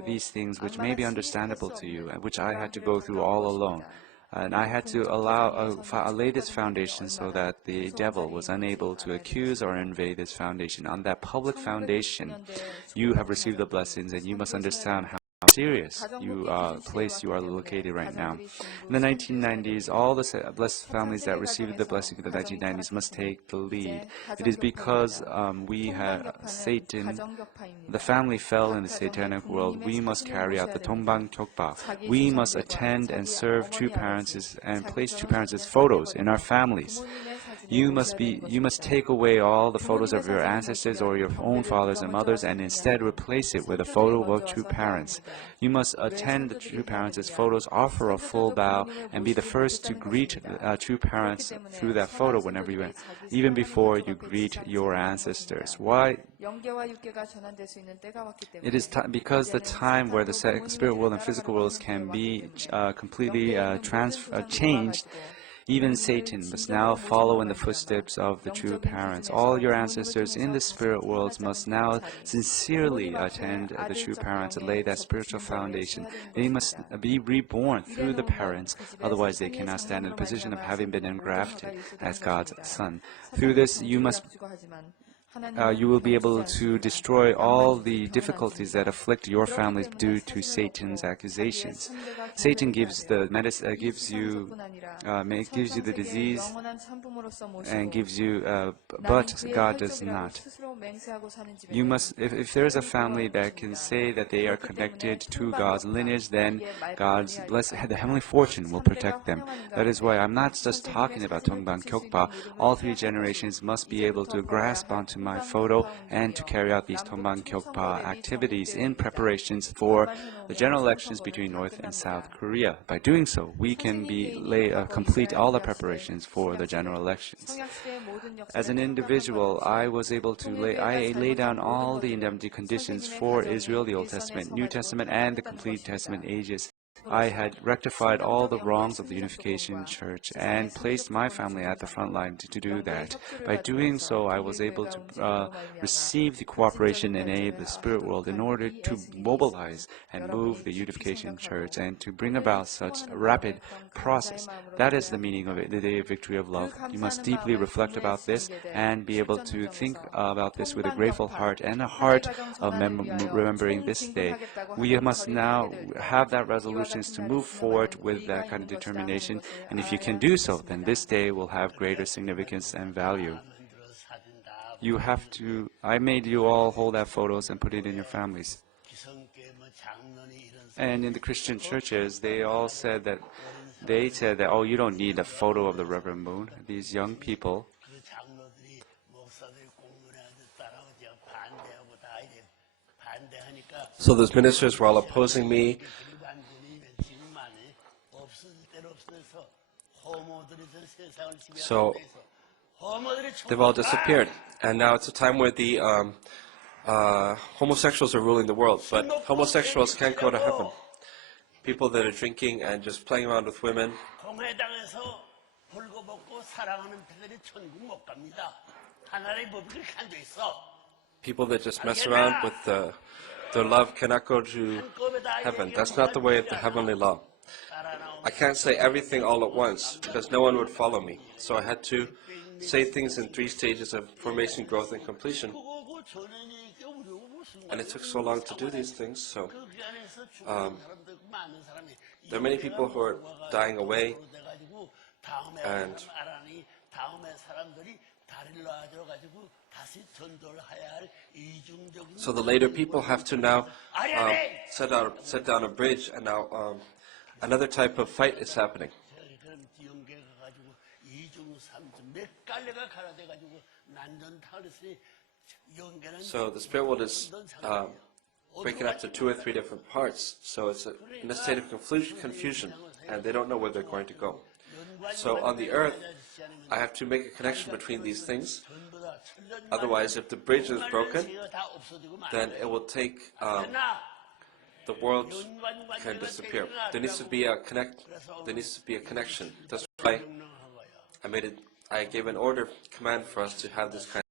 these things which may be understandable to you, which I had to go through all alone. And I had to lay this foundation so that the devil was unable to accuse or invade this foundation. On that public foundation, you have received the blessings, and you must understand how serious place you are located right now. In the 1990s, all the blessed families that received the blessing in the 1990s must take the lead. It is because we had Satan, the family fell in the satanic world. We must carry out the Tongbang Chokpa. We must attend and serve true parents and place true parents' photos in our families. You must take away all the photos of your ancestors or your own fathers and mothers and instead replace it with a photo of true parents. You must attend the true parents' photos, offer a full bow, and be the first to greet true parents through that photo whenever you even before you greet your ancestors. Why? It is because the time where the spirit world and physical worlds can be completely changed. Even Satan must now follow in the footsteps of the true parents. All your ancestors in the spirit worlds must now sincerely attend the true parents and lay that spiritual foundation. They must be reborn through the parents, otherwise they cannot stand in the position of having been engrafted as God's son. Through this, you must you will be able to destroy all the difficulties that afflict your families due to Satan's accusations. Satan gives the gives you the disease and gives you, but God does not. You must, if there is a family that can say that they are connected to God's lineage, then God's the heavenly fortune will protect them. That is why I'm not just talking about Dongbang Kyokpa. All three generations must be able to grasp onto my photo and to carry out these Dongbang Kyokpa activities in preparations for the general elections between North and South Korea. By doing so, we can complete all the preparations for the general elections. As an individual, I was able to lay down all the indemnity conditions for Israel, the Old Testament, New Testament, and the complete Testament ages. I had rectified all the wrongs of the Unification Church and placed my family at the front line to do that. By doing so, I was able to receive the cooperation and aid of the spirit world in order to mobilize and move the Unification Church and to bring about such a rapid process. That is the meaning of it, the Day of Victory of Love. You must deeply reflect about this and be able to think about this with a grateful heart and a heart of remembering this day. We must now have that resolution to move forward with that kind of determination, and if you can do so, then this day will have greater significance and value. You have to, I made you all hold that photos and put it in your families. And in the Christian churches, they said that, oh, you don't need a photo of the Reverend Moon. These young people, so those ministers were all opposing me. So they've all disappeared, and now it's a time where the homosexuals are ruling the world, but homosexuals can't go to heaven. People that are drinking and just playing around with women, people that just mess around with their love cannot go to heaven. That's not the way of the heavenly law. I can't say everything all at once because no one would follow me. So I had to say things in 3 stages of formation, growth, and completion. And it took so long to do these things. So there are many people who are dying away. And so the later people have to now set down a bridge, and now another type of fight is happening. So the spirit world is breaking up to 2 or 3 different parts. So it's in a state of confusion, and they don't know where they're going to go. So on the earth, I have to make a connection between these things. Otherwise, if the bridge is broken, then it will take the world can disappear. There needs to be a connection. That's why I gave an order, command for us to have this kind